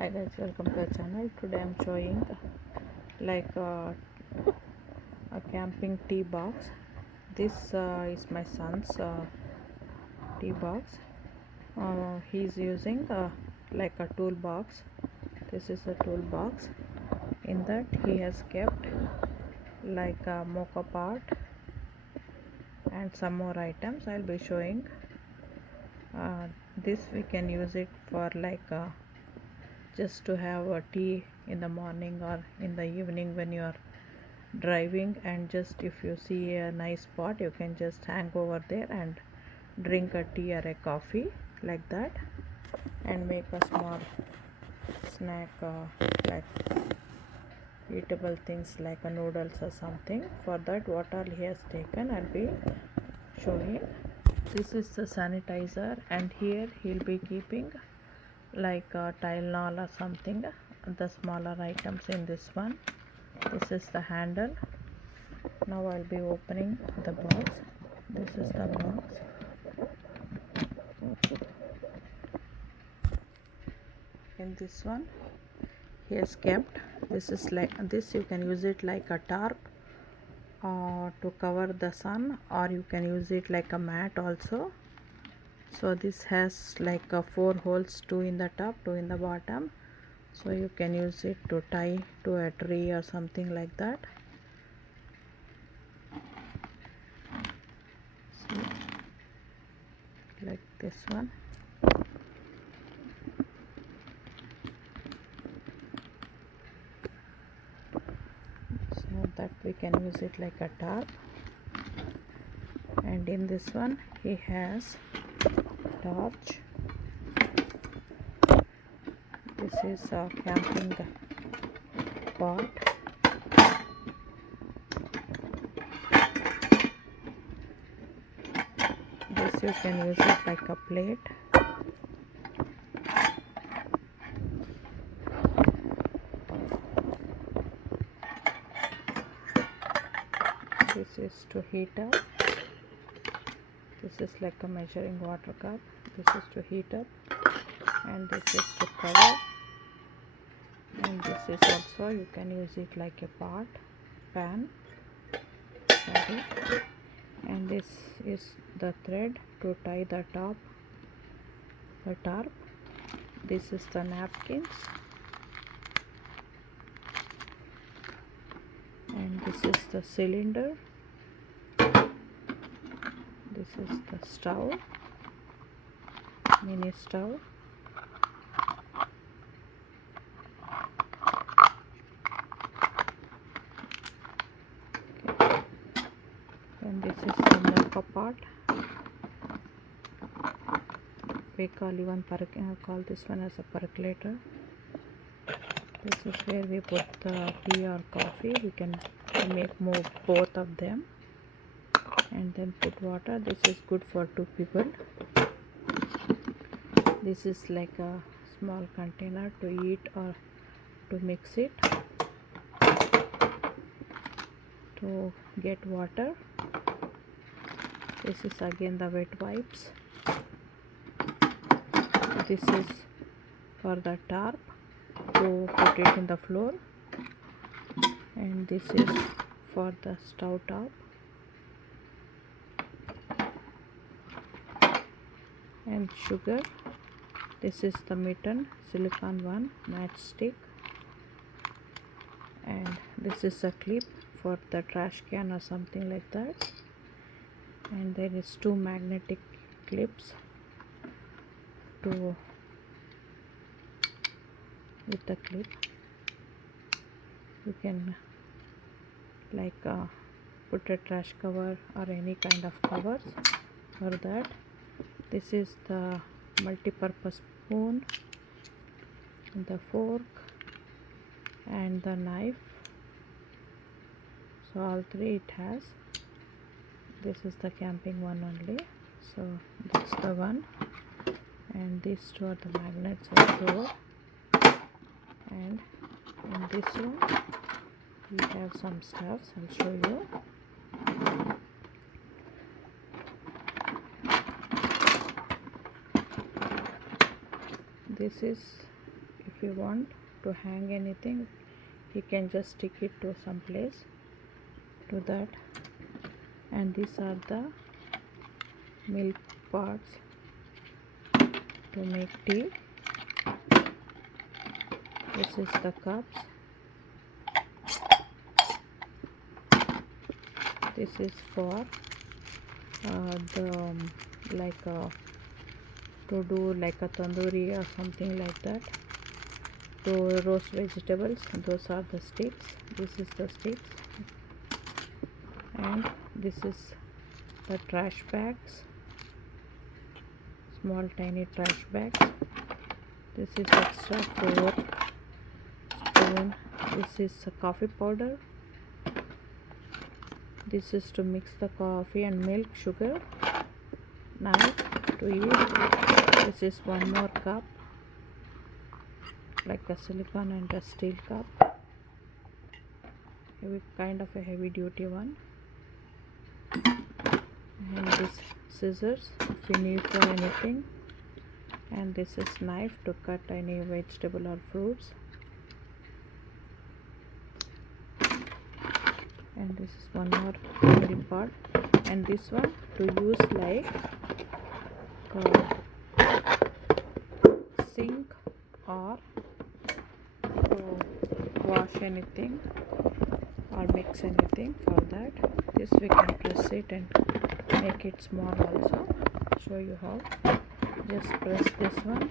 Hi guys, welcome to our channel. Today I'm showing like a camping tea box. This is my son's tea box. He's using like a toolbox. This is a toolbox. In that he has kept like a mocha pot and some more items. I'll be showing. This we can use it for like just to have a tea in the morning or in the evening when you are driving, and just if you see a nice spot you can just hang over there and drink a tea or a coffee like that, and make a small snack like eatable things like a noodles or something. For that, what all he has taken I'll be showing. This is the sanitizer, and here he'll be keeping like a Tylenol or something, the smaller items in this one. This is the handle. Now I'll be opening the box. This is the box. In this one he has kept, this is like this, you can use it like a tarp to cover the sun, or you can use it like a mat also. So this has like 4 holes, 2 in the top, 2 in the bottom, so you can use it to tie to a tree or something like that. See, like this one. So that we can use it like a tarp. And in this one he has torch. This is a camping pot. This you can use it like a plate. This is to heat up. This is like a measuring water cup. This is to heat up, and this is to cover, and this is also you can use it like a pan, sorry. And this is the thread to tie the tarp. This is the napkins, and this is the cylinder. This is the stove, mini stove. Okay. And this is the mocha pot. We call this one as a percolator. This is where we put the tea or coffee. We can make both of them, and then put water. This is good for 2 people. This is like a small container to eat or to mix it, to get water. This is again the wet wipes. This is for the tarp to put it in the floor, and this is for the stove top. And sugar. This is the mitten, silicone one, matchstick. And this is a clip for the trash can or something like that. And there is 2 magnetic clips to with the clip. You can like put a trash cover or any kind of covers for that. This is the multi-purpose spoon, the fork, and the knife. So all 3 it has. This is the camping one only, so that's the one. And these 2 are the magnets also. And in this one we have some stuffs. I'll show you. This is if you want to hang anything, you can just stick it to some place to that. And these are the milk pots to make tea. This is the cups. This is for the like to do like a tandoori or something like that, to roast vegetables. Those are the sticks. This is the sticks. And this is the trash bags, small tiny trash bags. This is extra fork, spoon. This is a coffee powder. This is to mix the coffee and milk, sugar. Knife to eat. This is one more cup, like a silicone and a steel cup, kind of a heavy duty one. And this scissors if you need for anything. And this is knife to cut any vegetable or fruits. And this is one more memory part. And this one to use like sink or to wash anything or mix anything. For that, this we can press it and make it small also. Show you how. Just press this one,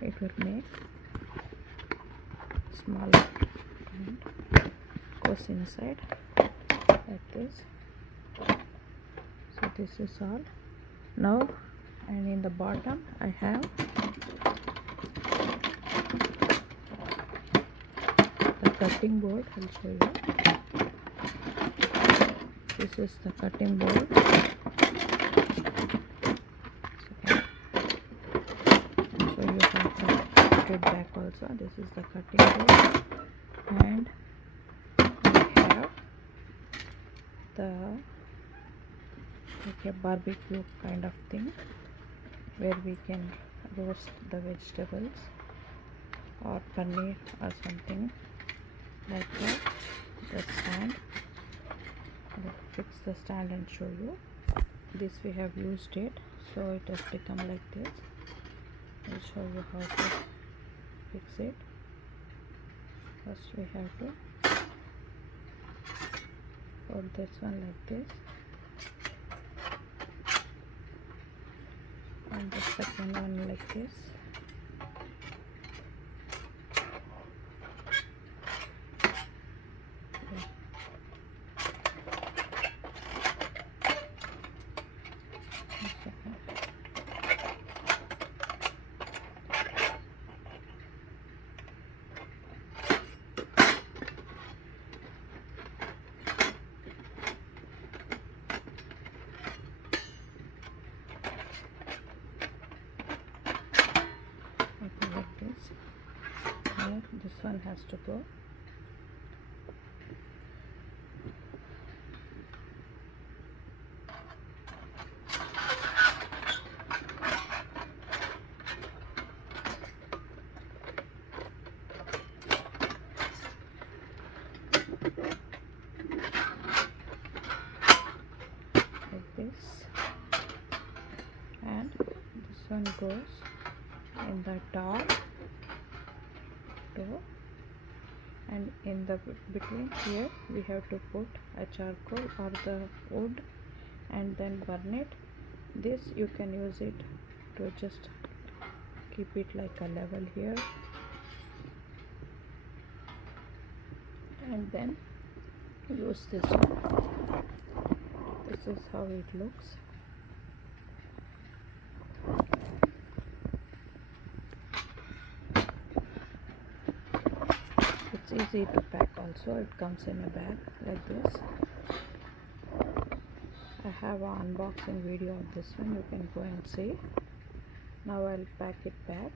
it will make smaller and goes inside like this. So this is all now. And in the bottom I have the cutting board. I'll show you. This is the cutting board. Show you how to put it back also. This is the cutting board. And we have the like a barbecue kind of thing where we can roast the vegetables or paneer or something like that. The stand, I'll fix the stand and show you. This we have used it, so it has become like this. I'll show you how to fix it. First we have to hold this one like this, and the second one like this. Like this. Here this one has to go. Like this. And this one goes in the top door, and in the between here we have to put a charcoal or the wood and then burn it. This you can use it to just keep it like a level here, and then use this one. This is how it looks. It's easy to pack also. It comes in a bag like this. I have an unboxing video of this one, you can go and see. Now I'll pack it back.